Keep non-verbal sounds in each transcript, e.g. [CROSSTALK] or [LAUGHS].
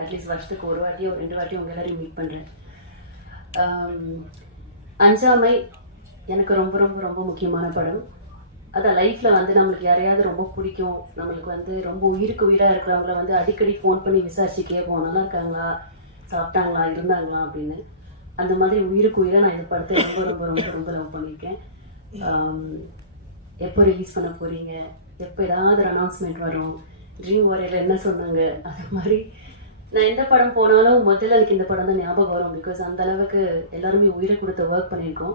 At least வருஷத்துக்கு ஒரு வாட்டியோ ரெண்டு வாட்டியோ உங்க எல்லாரையும் மீட் பண்ணுறேன் அஞ்சாமை எனக்கு ரொம்ப ரொம்ப ரொம்ப முக்கியமான படம். அதான் லைஃப்பில் வந்து நம்மளுக்கு யாரையாவது ரொம்ப பிடிக்கும். நம்மளுக்கு வந்து ரொம்ப உயிருக்கு உயிராக இருக்கிறவங்கள வந்து அடிக்கடி ஃபோன் பண்ணி விசாரிச்சு கேட்போம் நல்லா இருக்காங்களா? சாப்பிட்டாங்களா? இருந்தாங்களா? அப்படின்னு. அந்த மாதிரி உயிருக்கு உயிராக நான் இந்த படத்தை ரொம்ப ரொம்ப ரொம்ப ரொம்ப லவ் பண்ணியிருக்கேன். Um, எப்போ ரிலீஸ் பண்ண போகிறீங்க எப்போ ஏதாவது ஒரு அனௌன்ஸ்மெண்ட் வரும்? ட்ரீம் வரையில என்ன சொன்னாங்க? அது மாதிரி. நான் எந்த படம் போனாலும் முதல்ல எனக்கு இந்த படம் தான் ஞாபகம் வரும் பிகாஸ் அந்த அளவுக்கு எல்லாருமே உயிரை கொடுத்து ஒர்க் பண்ணியிருக்கோம்.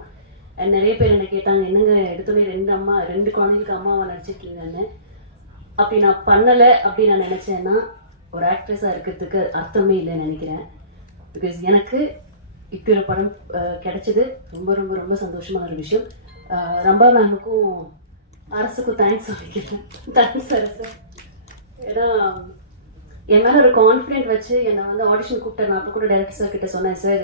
அண்ட் நிறைய பேர் என்ன கேட்டாங்க என்னங்க எடுத்தோடனே ரெண்டு அம்மா ரெண்டு குழந்தைங்களுக்கு அம்மாவை நடிச்சிருக்கீங்கன்னு? அப்படி நான் பண்ணலை. அப்படி நான் நினச்சேன்னா ஒரு ஆக்ட்ரஸாக இருக்கிறதுக்கு அர்த்தமே இல்லைன்னு நினைக்கிறேன். பிகாஸ் எனக்கு இப்படி ஒரு படம் கிடைச்சது ரொம்ப ரொம்ப ரொம்ப சந்தோஷமான ஒரு விஷயம். ரம்பா மேமுக்கும் அரசுக்கும் தேங்க்ஸ் சொல்லிக்கிறேன். தேங்க்ஸ் அரசு. ஏன்னா என் மேலே ஒரு கான்ஃபிடென்ட் வச்சு என்னை வந்து ஆடிஷன் கூப்பிட்டேன். நான் அப்போ கூட டேரக்டர் சார் கிட்ட சொன்னேன் சார்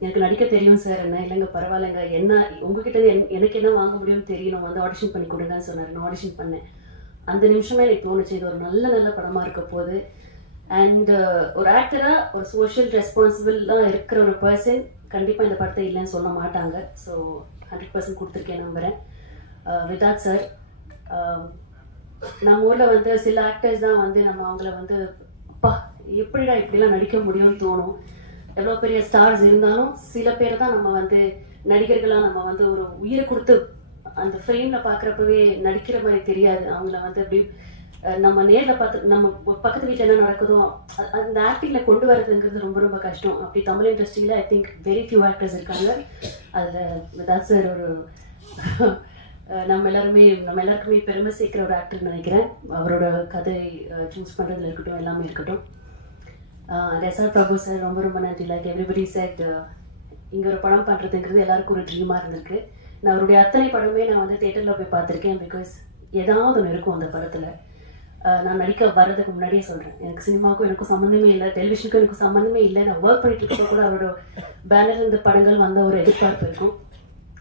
எனக்கு நடிக்க தெரியும் சார் என்ன இல்லைங்க பரவாயில்லைங்க. என்ன உங்ககிட்ட என்- எனக்கு என்ன வாங்க முடியும்னு தெரியும் வந்து ஆடிஷன் பண்ணி கொடுங்கன்னு சொன்னார். நான் ஆடிஷன் பண்ணேன். அந்த நிமிஷமே எனக்கு தோணுச்சு. இது ஒரு நல்ல நல்ல படமாக இருக்க போகுது. அண்ட் ஒரு ஆக்டராக ஒரு சோஷியல் ரெஸ்பான்சிபிளாக இருக்கிற ஒரு பர்சன் கண்டிப்பாக இந்த படத்தை இல்லைன்னு சொல்ல மாட்டாங்க. ஸோ ஹண்ட்ரட் பர்சன்ட் கொடுத்துருக்கேன் நம்புறேன். Uh, விதாத் சார் um, நம்ம ஊரில் வந்து சில ஆக்டர்ஸ் தான் வந்து நம்ம அவங்கள வந்து அப்பா எப்படிடா இப்படிலாம் நடிக்க முடியும்னு தோணும்? எவ்வளோ பெரிய ஸ்டார்ஸ் இருந்தாலும் சில பேர் தான் நம்ம வந்து நடிகர்களாக நம்ம வந்து ஒரு உயிரை கொடுத்து அந்த ஃப்ரேமில் பார்க்குறப்பவே நடிக்கிற மாதிரி தெரியாது. அவங்கள வந்து அப்படி நம்ம நேரில் பார்த்து நம்ம பக்கத்து வீட்டில் என்ன நடக்குதோ அந்த ஆக்டிங்கில் கொண்டு வரதுங்கிறது ரொம்ப ரொம்ப கஷ்டம். அப்படி தமிழ் இண்டஸ்ட்ரியில் I think very few actors இருக்காங்க. அதில் விதாத் சார் ஒரு நம்ம எல்லாருமே நம்ம எல்லாருக்குமே பெருமை சேர்க்கிற ஒரு ஆக்டர் நினைக்கிறேன். அவரோட கதை சூஸ் பண்ணுறதுல இருக்கட்டும் எல்லாமே இருக்கட்டும். ரெசார்ட் பிரபு சார் ரொம்ப ரொம்ப நன்றி. லைக் எவ்ரிபடி செட் இங்கே ஒரு படம் பண்ணுறதுங்கிறது எல்லாருக்கும் ஒரு ட்ரீமாக இருந்திருக்கு. நான் அவருடைய அத்தனை படமே நான் வந்து தேட்டரில் போய் பார்த்துருக்கேன் பிகாஸ் ஏதாவது ஒன்று இருக்கும் அந்த படத்தில். நான் நடிக்க வர்றதுக்கு முன்னாடியே சொல்கிறேன் எனக்கு சினிமாவுக்கும் எனக்கும் சம்மந்தமே இல்லை டெலிவிஷனுக்கும் எனக்கு சம்மந்தமே இல்லை. நான் ஒர்க் பண்ணிட்டு இருக்கப்போ கூட அவரோட பேனர் இந்த படங்கள் வந்த ஒரு எதிர்பார்ப்பு இருக்கும்.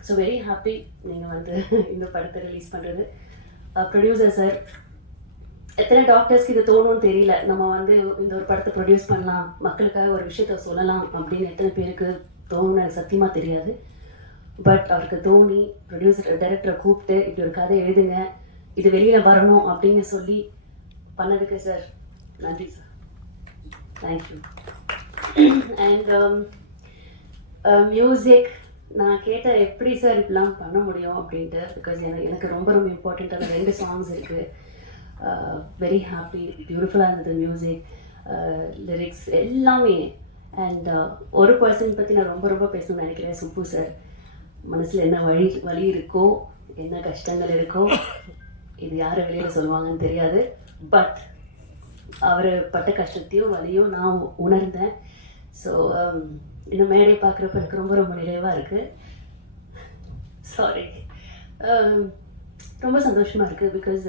ஸோ வெரி ஹாப்பி நீங்கள் வந்து [LAUGHS] இந்த படத்தை ரிலீஸ் பண்ணுறது ப்ரொடியூசர் சார் எத்தனை டாக்டர்ஸ்க்கு இது தோணும்னு தெரியல. நம்ம வந்து இந்த ஒரு படத்தை ப்ரொடியூஸ் பண்ணலாம். மக்களுக்காக ஒரு விஷயத்த சொல்லலாம் அப்படின்னு எத்தனை பேருக்கு தோணும் எனக்கு சத்தியமாக தெரியாது. பட் அவருக்கு தோணி ப்ரொடியூசர் டைரக்டரை கூப்பிட்டு இப்படி ஒரு கதை எழுதுங்க. இது வெளியில் வரணும் அப்படின்னு சொல்லி பண்ணதுக்கு சார் நன்றி சார் தேங்க்யூ அண்ட் மியூசிக் நான் கேட்ட எப்படி சார் இப்படிலாம் பண்ண முடியும் அப்படின்ட்டு? பிகாஸ் எனக்கு எனக்கு ரொம்ப ரொம்ப இம்பார்ட்டண்ட்டான ரெண்டு சாங்ஸ் இருக்குது வெரி ஹாப்பி பியூட்டிஃபுல்லாக இருந்தது மியூசிக் லிரிக்ஸ் uh, எல்லாமே. அண்ட் uh, ஒரு பர்சன் பற்றி நான் ரொம்ப ரொம்ப பேசணும்னு நினைக்கிறேன் சுப்பு சார் மனசில் என்ன வழி வலி இருக்கோ என்ன கஷ்டங்கள் இருக்கோ இது யார் வெளியில் சொல்லுவாங்கன்னு தெரியாது. பட் அவர் பட்ட கஷ்டத்தையும் வலியும் நான் உணர்ந்தேன். ஸோ um, இந்த மேடை பார்க்குறப்ப எனக்கு ரொம்ப ரொம்ப நிறைவாக இருக்குது சாரி um, ரொம்ப சந்தோஷமாக இருக்குது பிகாஸ்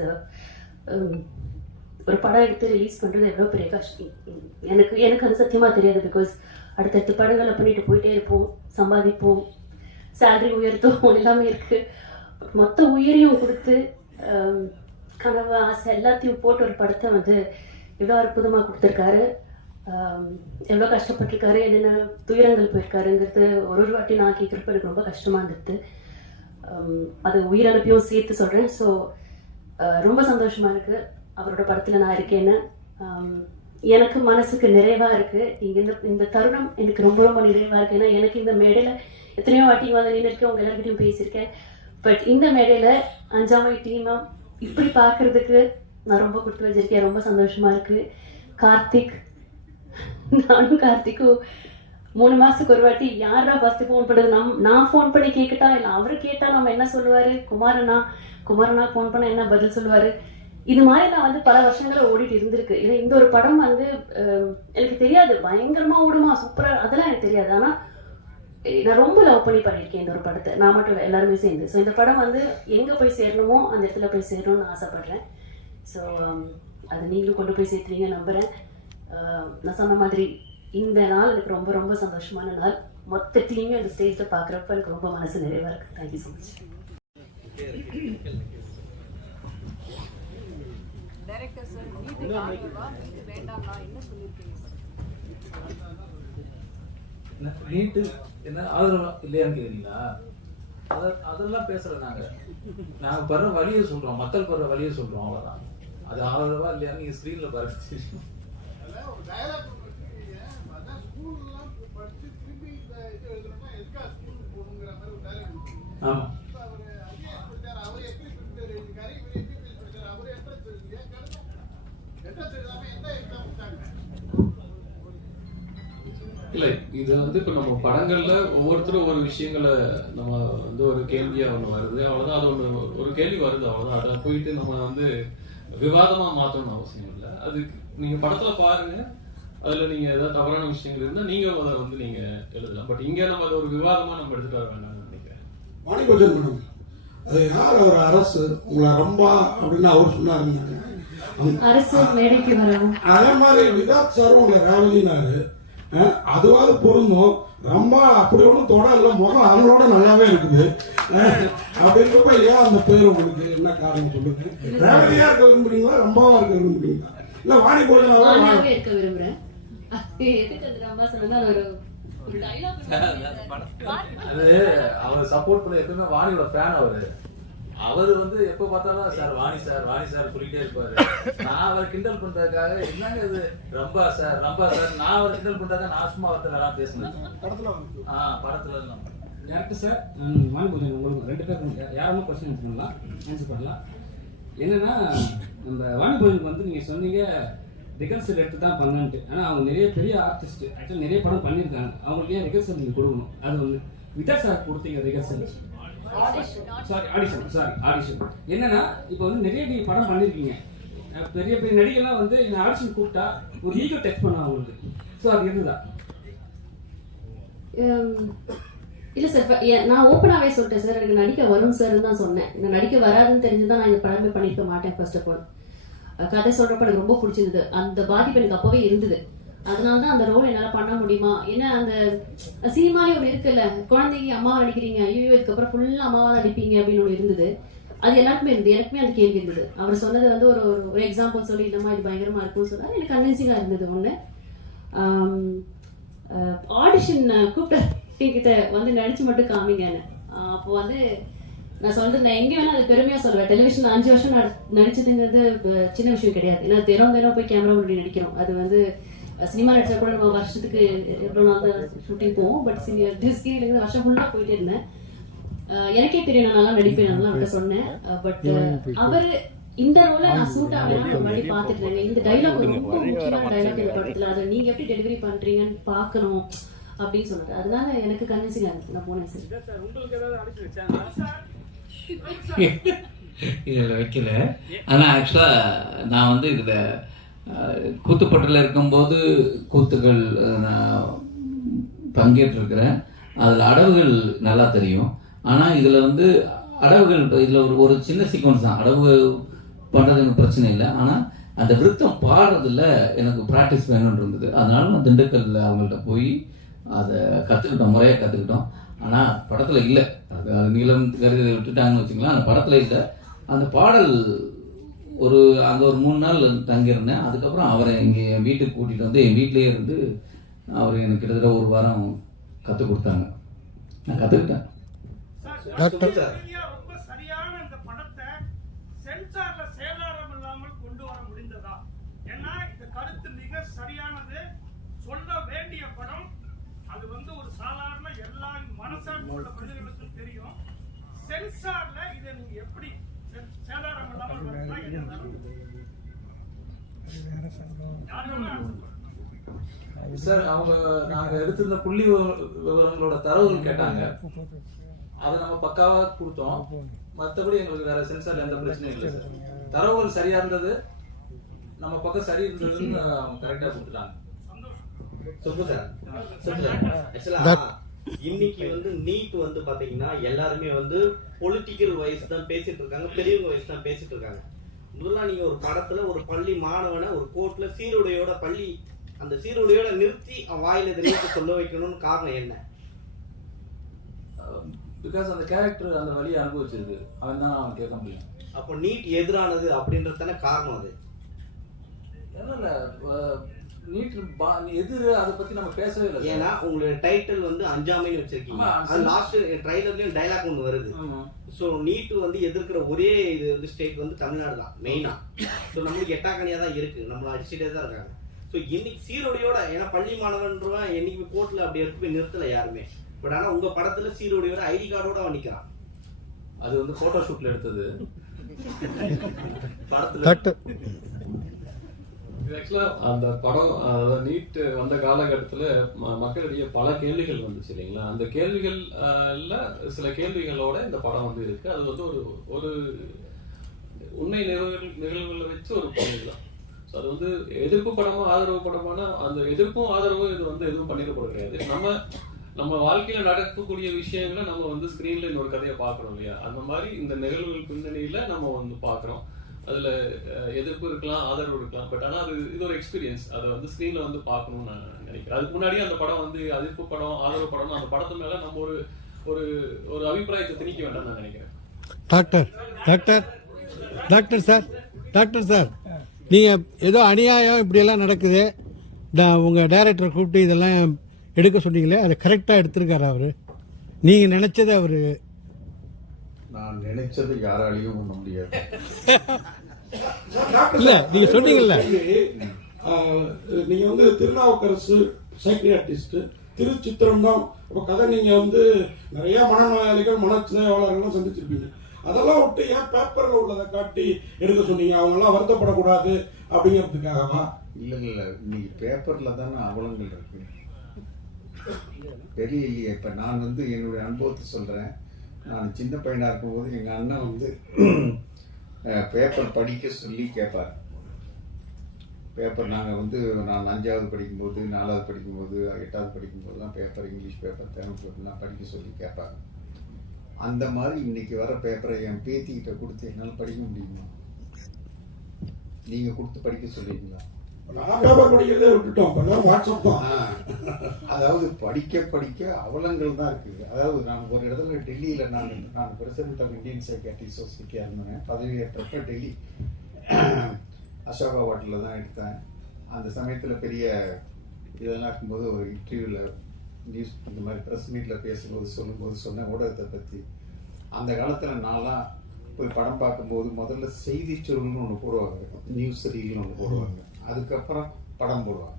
um, ஒரு படம் எடுத்து ரிலீஸ் பண்ணுறது எவ்வளோ பெரிய கஷ்டம். எனக்கு எனக்கு அது சத்தியமாக தெரியாது பிகாஸ் அடுத்தடுத்து படங்களை பண்ணிட்டு போயிட்டே இருப்போம் சம்பாதிப்போம் சேலரி உயர்த்தும் எல்லாமே இருக்குது மொத்த உயிரையும் கொடுத்து um, கனவு ஆசை எல்லாத்தையும் போட்டு ஒரு படத்தை வந்து எவ்வளோ அற்புதமாக கொடுத்துருக்காரு. எவ்வளோ கஷ்டப்பட்டிருக்காரு என்னென்ன துயரங்கள் போயிருக்காருங்கிறது ஒரு ஒரு வாட்டி நான் கேட்குறப்ப எனக்கு ரொம்ப கஷ்டமாக இருந்தது அது உயிரிழப்பையும் சேர்த்து சொல்கிறேன் ஸோ ரொம்ப சந்தோஷமாக இருக்குது அவரோட படத்தில் நான் இருக்கேன்னு. எனக்கு மனசுக்கு நிறைவாக இருக்குது இங்கே இந்த இந்த தருணம் எனக்கு ரொம்ப ரொம்ப நிறைவாக இருக்குது ஏன்னா எனக்கு இந்த மேடையில் எத்தனையோ வாட்டி வந்து நின்று இருக்கேன் உங்கள் எல்லார்கிட்டையும் பேசியிருக்கேன். பட் இந்த மேடையில் அஞ்சாமை டீமாக இப்படி பார்க்குறதுக்கு நான் ரொம்ப கொடுத்து வச்சிருக்கேன். ரொம்ப சந்தோஷமாக இருக்குது கார்த்திக் நானும் கார்த்திக்கும் மூணு மாசத்துக்கு ஒரு வாட்டி யாரா ஃபர்ஸ்ட் ஃபோன் பண்ணுறது நம் நான் ஃபோன் பண்ணி கேட்கட்டா இல்லை அவரு கேட்டா நம்ம என்ன சொல்லுவாரு? குமாரண்ணா குமாரனா ஃபோன் பண்ணா என்ன பதில் சொல்லுவாரு? இது மாதிரி நான் வந்து பல வருஷங்கள ஓடிட்டு இருந்திருக்கு. ஏன்னா இந்த ஒரு படம் வந்து எனக்கு தெரியாது. பயங்கரமா ஓடுமா? சூப்பரா? அதெல்லாம் எனக்கு தெரியாது. ஆனா நான் ரொம்ப லவ் பண்ணி பண்ணியிருக்கேன் இந்த ஒரு படத்தை. நான் மட்டும் இல்லை எல்லாருமே சேர்ந்து. ஸோ இந்த படம் வந்து எங்க போய் சேரணுமோ அந்த இடத்துல போய் சேரணும்னு ஆசைப்படுறேன். ஸோ um, அது நீங்களும் கொண்டு போய் சேர்த்துறீங்க நம்புறேன். நான் சொன்ன மாதிரி இந்த நாள் எனக்கு ரொம்ப ரொம்ப சந்தோஷமான நாள். மொத்த டீமையும் அந்த ஸ்டேஜில் பார்க்குறப்ப எனக்கு ரொம்ப மனசு நிறைவாக இருக்கு. Thank you so much director sir நீட்டுக்கு ஆதரவா வேண்டாமா என்ன சொல்லியிருக்கீங்க என்ன, நீட்டு என்ன ஆதரவா இல்லையான்னு கேக்குறீங்களா? அத அதெல்லாம் பேசல நாங்க. நாங்க படுற வழியை சொல்றோம். மக்கள் படுற வழியை சொல்றோம். அவ்வளவுதான். அது ஆதரவா இல்லையான்னு நீங்க ஸ்கிரீன்ல பாருங்க. இல்ல இது வந்து இப்ப நம்ம படங்கள்ல ஒவ்வொருத்தரும் ஒரு விஷயங்களை நம்ம வந்து ஒரு கேள்வியா ஒண்ணு வருது அவ்வளவுதான். அது ஒண்ணு ஒரு கேள்வி வருது அவ்வளவுதான். அதை போயிட்டு நம்ம வந்து விவாதமா மாத்தணும்னு அவசியம் இல்லை. அது நீங்க படத்துல பாருங்க. அதுல நீங்க ஏதாவது தவறான விஷயங்கள் இருந்தா நீங்க அதை வந்து நீங்க எழுதலாம். பட் இங்க நம்ம அதை ஒரு விவாதமா நம்ம எடுத்துட்டு வர வேண்டாம்னு நினைக்கிறேன். வாணிபஜன் மேடம் அது யார் அவர் அரசு? உங்களை ரொம்ப அப்படின்னு அவர் சொன்னாருன்னாங்க அதே மாதிரி விதாத் சார் உங்களை ரேவதினாரு அஹ், அதுவாது பொருந்தும். ரொம்ப அப்படி ஒன்றும் தொட இல்லை. முகம் அவங்களோட நல்லாவே இருக்குது. அப்படின்றப்ப ஏன் அந்த பேர் உங்களுக்கு என்ன காரணம் சொல்லுங்க? ரேவதியா இருக்க விரும்புறீங்களா? ரொம்பவா இருக்க விரும்புறீங்களா? இல்ல வாணிபஜனாவே நானாவே இருக்க விரும்புறேன். அது எதுக்கு அந்த அம்மா ஒரு அது அவர் சப்போர்ட் பண்ண எப்பவுமே வாணியோட ஃபேன் அவரு. அவர் வந்து எப்ப பார்த்தாலும் sir Vani sir Vani sir சொல்லிட்டே இருப்பாரு. நான் அவர் கிண்டல் பண்றதுக்காக என்னங்க இது? Rambha sir Rambha sir. நான் அவர் கிண்டல் பண்றதுக்காக நான் சும்மா அவர்கிட்ட வேணாம் பேசினேன். படத்துல வந்து ஆ படத்துல தான் டேரக்டர் சார் மாணிபூஜன் உங்களுக்கு ரெண்டு பேருக்கும் யாருமே கொஸ்டின் பண்ணலாம் ஆன்சர் பண்ணலாம். என்னன்னா நம்ம வாணிபூஜனுக்கு வந்து நீங்கள் சொன்னீங்க ரிகர்சல் எடுத்து தான் பண்ணன்ட்டு. ஆனால் அவங்க நிறைய பெரிய ஆர்டிஸ்ட் ஆக்சுவலி நிறைய படம் பண்ணியிருக்காங்க. அவங்களுக்கு ஏன் ரிகர்சல் நீங்கள் கொடுக்கணும்? அது ஒன்று விதா சார் கொடுத்தீங்க rehearsal sorry audition sorry audition என்னன்னா இப்போ வந்து நிறைய நீங்க படம் பண்ணியிருக்கீங்க. பெரிய பெரிய நடிகர்லாம் வந்து இந்த ஆடிஷன் கூப்பிட்டா ஒரு ஈகோ டச் பண்ண அவங்களுக்கு ஸோ அது இருந்ததா இல்லை சார் இப்போ நான் ஓப்பனாகவே சொல்லிட்டேன் சார் எனக்கு நடிக்க வரும் சார் தான் சொன்னேன். நான் நடிக்க வராதுன்னு தெரிஞ்சு தான் நான் இந்த படமே பண்ணிருக்க மாட்டேன் ஃபர்ஸ்ட் ஆஃப் ஆல் கதை சொல்கிறப்ப எனக்கு ரொம்ப பிடிச்சிருந்தது. அந்த பாதிப்பு எனக்கு அப்போவே இருந்தது. அதனால தான் அந்த ரோல் என்னால் பண்ண முடியுமா? ஏன்னா அந்த சினிமாலே ஒன்று இருக்குல்ல. குழந்தைங்க அம்மாவை நடிக்கிறீங்க ஐயோ இதுக்கப்புறம் ஃபுல்லாக அம்மாவை தான் நடிப்பீங்க அப்படின்னு ஒன்று இருந்தது. அது எல்லாருக்குமே இருந்தது. எனக்குமே அந்த கேள்வி இருந்தது. அவர் சொன்னது வந்து ஒரு ஒரு- ஒரு எக்ஸாம்பிள் சொல்லி இல்லைம்மா இது பயங்கரமாக இருக்கும்னு சொன்னால் எனக்கு கன்வின்சிங்காக இருந்தது ஒன்று ஆடிஷன் கூப்பிட்டார். என்கிட்ட வந்து நடிச்சு மட்டும் காமிங்கன்னு. ஆஹ் அப்போ வந்து நான் சொல்றது நான் எங்க வேணா அது பெருமையா சொல்லுவேன். டெலிவிஷன்ல அஞ்சு வருஷம் நடி- நடிச்சதுங்கிறது சின்ன விஷயம் கிடையாது. ஏன்னா தினம் தினம் போய் கேமரா முன்னாடி நடிக்கிறோம். அது வந்து சினிமா நடிச்சா கூட நம்ம வருஷத்துக்கு எவ்வளோ நாள் தான் ஷூட்டிங் போவோம். பட் ஸ்கிரீன்லேருந்து வருஷம் ஃபுல்லா போயிட்டே இருந்தேன். எனக்கே தெரியும் நான் நல்லா நடிப்பேன் நல்லா அவர்கிட்ட சொன்னேன். பட் அவரு இந்த ரோல நான் சூட் ஆகலாம் முன்னாடி பாத்துட்டு இருந்தேன். இந்த டைலாக் ரொம்ப முக்கியமான டைலாக் இந்த படத்துல. அதை நீங்க எப்படி டெலிவரி பண்றீங்கன்னு பார்க்கணும். அப்படின்னு சொன்னாரு அதனால எனக்கு கன்வின்சிங்கா இருக்கு. நான் போனேன் சார் இதில் வைக்கல. ஆனால் ஆக்சுவலாக நான் வந்து இதில் கூத்துப்பட்டில் இருக்கும்போது கூத்துக்கள் பங்கேற்றிருக்கிறேன். அதில் அடவுகள் நல்லா தெரியும். ஆனால் இதில் வந்து அடவுகள் இதில் ஒரு ஒரு சின்ன சீக்வன்ஸ் தான். அடவு பண்ணுறது எனக்கு பிரச்சனை இல்லை. ஆனால் அந்த விருத்தம் பாடுறதுல எனக்கு ப்ராக்டிஸ் வேணும்னு இருந்தது. அதனால நான் திண்டுக்கல்ல அவங்கள்ட்ட போய் அதை கற்றுக்கிட்டோம் முறையாக கற்றுக்கிட்டோம் ஆனால் படத்தில் இல்லை. அது அது நீளம் கருதி விட்டுட்டாங்கன்னு வச்சுக்கலாம் அந்த படத்தில் இல்லை. அந்த பாடல் ஒரு அங்கே ஒரு மூணு நாள் தங்கியிருந்தேன். அதுக்கப்புறம் அவரை இங்கே என் வீட்டுக்கு கூட்டிகிட்டு வந்து என் வீட்டிலேயே இருந்து அவர் எனக்கு கிட்டத்தட்ட ஒரு வாரம் கற்றுக் கொடுத்தாங்க. நான் கற்றுக்கிட்டேன் சரியா ரொம்ப சரியான இந்த படத்தை சென்சார்ல சேதாரம் இல்லாமல் கொண்டு வர முடிந்ததா? ஏன்னா இந்த கருத்து மிக சரியானது. சொல்ல வேண்டிய படம் அது வந்து ஒரு சாதாரண எல்லா மனசாட்சி உள்ள மனிதர்களுக்கும் தெரியும். சென்சார்ல இதை நீங்க எப்படி சேதாரம் இல்லாமல் என்ன. சார் அவங்க நாங்க எடுத்திருந்த புள்ளி விவ- விவரங்களோட தரவுகள் கேட்டாங்க. அதை நம்ம பக்காவா கொடுத்தோம். மத்தபடி எங்களுக்கு வேற சென்சார்ல எந்த பிரச்சனையும் இல்லை சார். தரவுகள் சரியா இருந்தது. நம்ம பக்கம் சரி இருந்ததுன்னு அவங்க கரெக்டா கொடுத்துட்டாங்க சுப்பு சார் சுப்பு சார் ஆக்சுவலா இன்னைக்கு வந்து நீட் வந்து பாத்தீங்கன்னா எல்லாருமே வந்து பொலிட்டிக்கல் வைஸ் தான் பேசிட்டு இருக்காங்க பெரியவங்க வைஸ் தான் பேசிட்டு இருக்காங்க. முதல்ல நீங்க ஒரு படத்துல ஒரு பள்ளி மாணவனை ஒரு கோர்ட்ல சீருடையோட பள்ளி அந்த சீருடையோட நிறுத்தி அவன் வாயில நீட்டு சொல்ல வைக்கணும்னு காரணம் என்ன? பிகாஸ் அந்த கேரக்டர் அந்த வழியை அனுபவிச்சிருக்கு. அவன் தான் அவன் கேட்க முடியும். அப்போ நீட் எதிரானது அப்படின்றது தானே காரணம் அது? இல்ல நீட் எதிரு அதை பத்தி நம்ம பேசவே இல்லை. ஏன்னா உங்களோட டைட்டில் வந்து அஞ்சாமைன்னு வச்சிருக்கீங்க. லாஸ்ட் ட்ரைலர்லயும் டைலாக் ஒன்று வருது. ஸோ நீட் வந்து எதிர்க்கிற ஒரே இது வந்து ஸ்டேட் வந்து தமிழ்நாடு தான் மெயினா ஸோ நம்மளுக்கு எட்டாக்கணியா தான் இருக்கு. நம்மள அடிச்சுட்டே தான் இருக்காங்க. ஸோ இன்னைக்கு சீரோடையோட ஏன்னா பள்ளி மாணவன்றவன் என்னைக்கு கோர்ட்ல அப்படி எடுத்து போய் நிறுத்தல யாருமே. பட் ஆனா உங்க படத்துல சீரோடையோட ஐடி கார்டோட அவன் நிக்கிறான். அது வந்து போட்டோ ஷூட்ல எடுத்தது. படத்துல அந்த படம் அதாவது நீட் வந்த காலகட்டத்தில் ம- மக்களிடையே பல கேள்விகள் வந்துச்சு இல்லைங்களா? அந்த கேள்விகள் சில கேள்விகளோட இந்த படம் வந்து இருக்கு. அது வந்து ஒரு ஒரு உண்மை நிகழ்வு நிகழ்வுகளை வச்சு ஒரு படம் தான். ஸோ அது வந்து எதிர்ப்பு படமோ ஆதரவு படமானா அந்த எதிர்ப்பும் ஆதரவும் இது வந்து எதுவும் பண்ணிட கிடையாது. நம்ம நம்ம வாழ்க்கையில நடக்கக்கூடிய விஷயங்களை நம்ம வந்து ஸ்கிரீன்ல இன்னொரு கதையை பார்க்குறோம் இல்லையா? அந்த மாதிரி இந்த நிகழ்வுகள் பின்னணியில நம்ம வந்து பார்க்குறோம். அதுல எதிர்ப்பு இருக்கலாம் ஆதரவு இருக்கலாம். பட் ஆனா அது இது ஒரு எக்ஸ்பீரியன்ஸ் அதை வந்து ஸ்க்ரீன்ல வந்து பார்க்கணும்னு நான் நினைக்கிறேன். அதுக்கு முன்னாடியே அந்த படம் வந்து எதிர்ப்பு படம் ஆதரவு படம் அந்த படத்து மேல நம்ம ஒரு ஒரு ஒரு அபிப்பிராயத்தை திணிக்க வேண்டாம்னு நான் நினைக்கிறேன். Doctor doctor doctor sir doctor sir நீங்கள் ஏதோ அநியாயம் இப்படியெல்லாம் நடக்குது. நான் உங்கள் டைரக்டரை கூப்பிட்டு இதெல்லாம் எடுக்க சொன்னீங்களே அதை கரெக்டாக எடுத்திருக்காரு அவர். நீங்கள் நினச்சதை அவர் நான் நினைச்சதை யாராலையும் பண்ண முடியாது. [LAUGHS] இல்ல, நீங்க சொன்னீங்கல்ல. நீங்க வந்து திருநாவுக்கரசு சைக்கியாட்டிஸ்ட் திருச்சித்திரம்பம் அப்ப கதை நீங்க வந்து நிறைய மனநோயாளிகள் மனச்சிதையாளர்கள்லாம் சந்திச்சிருப்பீங்க. அதெல்லாம் விட்டு ஏன் பேப்பர்ல உள்ளதை காட்டி எடுக்க சொன்னீங்க? அவங்க எல்லாம் வருத்தப்படக்கூடாது அப்படிங்கிறதுக்காகவா? இல்ல இல்ல இன்னைக்கு பேப்பர்ல தானே அவலங்கள் இருக்கு. பெரிய இல்லையே இப்ப நான் வந்து என்னுடைய அனுபவத்தை சொல்றேன். நான் சின்ன பையனா இருக்கும்போது எங்க அண்ணன் வந்து பேப்பர் படிக்க சொல்லி கேட்பார் பேப்பர் நாங்கள் வந்து நான் அஞ்சாவது படிக்கும்போது நாலாவது படிக்கும்போது எட்டாவது படிக்கும்போதுலாம் பேப்பர் இங்கிலீஷ் பேப்பர் தமிழ் பேப்பர்லாம் படிக்க சொல்லி கேட்பாங்க அந்த மாதிரி இன்னைக்கு வர பேப்பரை என் பேத்திக்கிட்ட கொடுத்து என்னால் படிக்க முடியுமா? நீங்கள் கொடுத்து படிக்க சொல்லுவீங்களா பேப்பர் படிக்கிறதே விட்டுட்டோம் வாட்ஸ்அப் தான்? அதாவது படிக்க படிக்க அவலங்கள் தான் இருக்கு அதாவது நான் ஒரு இடத்துல டெல்லியில நான் நான் பிரசிடென்ட் ஆஃப் இந்தியன் சைக்காட்ரி சொசைட்டியா இருந்தேன் பதவியேற்றப்ப டெல்லி அசோகா ஹோட்டலில் தான் எடுத்தேன். அந்த சமயத்தில் பெரிய இதெல்லாம் இருக்கும்போது ஒரு இன்டர்வியூவில் நியூஸ் இந்த மாதிரி ப்ரெஸ் மீட்டில் பேசும்போது சொல்லும்போது சொன்னேன் ஊடகத்தை பற்றி அந்த காலத்தில் நான்லாம் போய் படம் பார்க்கும்போது முதல்ல செய்தி சொல்லணும்னு ஒன்று போடுவாங்க. நியூஸ் ரீல்னு ஒன்று போடுவாங்க. அதுக்கப்புறம் படம் போடுவாங்க.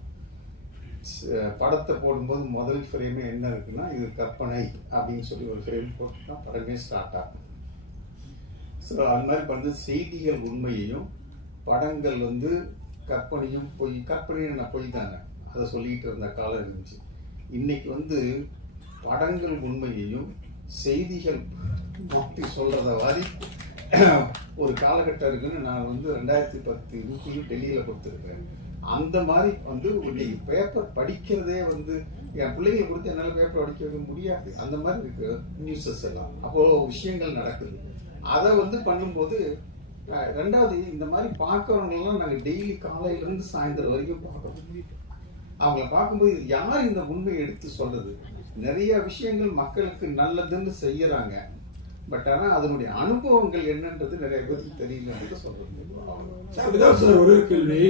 படத்தை போடும்போது முதல் ஃப்ரேமே என்ன இருக்குன்னா இது கற்பனை அப்படின்னு சொல்லி ஒரு ஃப்ரேம் போட்டு படமே ஸ்டார்ட் ஆகும். ஸோ அந்த மாதிரி வந்து செய்திகள் உண்மையையும் படங்கள் வந்து கற்பனையும் பொய் கற்பனையும் நான் பொய் தாங்க அதை சொல்லிகிட்டு இருந்த காலம் இருந்துச்சு. இன்னைக்கு வந்து படங்கள் உண்மையையும் செய்திகள் மாற்றி சொல்கிறத மாதிரி ஒரு காலகட்டம் இருக்குன்னு நான் வந்து ரெண்டாயிரத்தி பத்து நூற்றிலும் டெல்லியில் கொடுத்துருக்கேன். அந்த மாதிரி வந்து இன்னைக்கு பேப்பர் படிக்கிறதே வந்து என் பிள்ளைங்களை கொடுத்து என்னால் பேப்பர் படிக்க வைக்க முடியாது. அந்த மாதிரி இருக்கு நியூஸஸ் எல்லாம். அப்போ விஷயங்கள் நடக்குது. அதை வந்து பண்ணும்போது ரெண்டாவது இந்த மாதிரி பார்க்குறவங்களெல்லாம் நாங்கள் டெய்லி காலையிலேருந்து சாயந்தரம் வரைக்கும் பார்க்குறோம். அவங்கள பார்க்கும்போது யார் இந்த உண்மையை எடுத்து சொல்றது நிறைய விஷயங்கள் மக்களுக்கு நல்லதுன்னு செய்யறாங்க. பட் ஆனா அதனுடைய அனுபவங்கள் என்னன்றது நிறைய பேருக்கு தெரியலன்றது சொல்றது சார் கேள்வி.